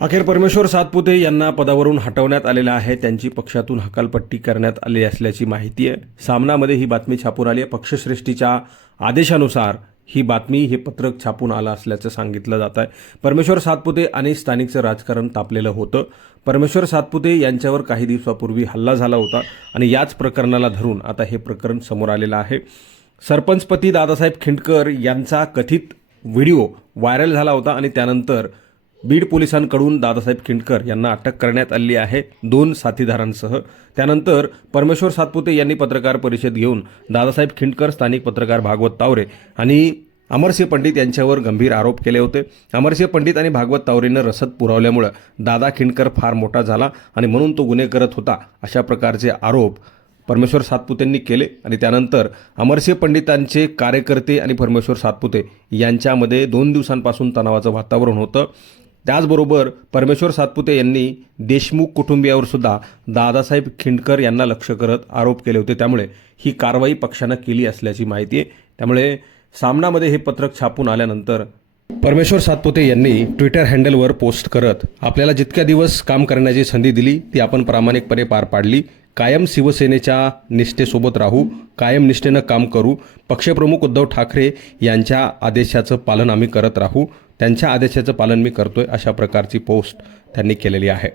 अखेर परमेश्वर सातपुते यांना पदावरून हटवण्यात आलेलं आहे. त्यांची पक्षातून हकालपट्टी करण्यात आली असल्याची माहिती आहे. सामनामध्ये ही बातमी छापून आली आहे. पक्षश्रेष्ठीच्या आदेशानुसार ही बातमी हे पत्रक छापून आलं असल्याचं सांगितलं जात आहे. परमेश्वर सातपुते आणि स्थानिकचं राजकारण तापलेलं होतं. परमेश्वर सातपुते यांच्यावर काही दिवसापूर्वी हल्ला झाला होता आणि याच प्रकरणाला धरून आता हे प्रकरण समोर आलेलं आहे. सरपंचपती दादासाहेब खिंडकर यांचा कथित व्हिडिओ व्हायरल झाला होता आणि त्यानंतर बीड पोलिसांकडून दादासाहेब खिंडकर यांना अटक करण्यात आली आहे. दोन साथीदारांसह. त्यानंतर परमेश्वर सातपुते यांनी पत्रकार परिषद घेऊन दादासाहेब खिंडकर स्थानिक पत्रकार भागवत तावरे आणि अमरसिंह पंडित यांच्यावर गंभीर आरोप केले होते. अमरसिंह पंडित आणि भागवत तावरेनं रसद पुरवल्यामुळं दादा खिंडकर फार मोठा झाला आणि म्हणून तो गुन्हे करत होता अशा प्रकारचे आरोप परमेश्वर सातपुतेंनी केले आणि त्यानंतर अमरसिंह पंडितांचे कार्यकर्ते आणि परमेश्वर सातपुते यांच्यामध्ये दोन दिवसांपासून तणावाचं वातावरण होतं. त्याचबरोबर परमेश्वर सातपुते यांनी देशमुख कुटुंबियावर सुद्धा दादासाहेब खिंडकर यांना लक्ष करत आरोप केले होते. त्यामुळे ही कारवाई पक्षानं केली असल्याची माहिती आहे. त्यामुळे सामनामध्ये हे पत्रक छापून आल्यानंतर परमेश्वर सातपुते यांनी ट्विटर हँडलवर पोस्ट करत आपल्याला जितक्या दिवस काम करण्याची संधी दिली ती आपण प्रामाणिकपणे पार पाडली. कायम शिवसेनेच्या निष्ठेसोबत राहू कायम निष्ठेनं काम करू. पक्षप्रमुख उद्धव ठाकरे यांच्या आदेशाचं पालन आम्ही करत राहू. त्यांच्या आदेशाचं पालन मी करतोय अशा प्रकारची पोस्ट त्यांनी केलेली आहे.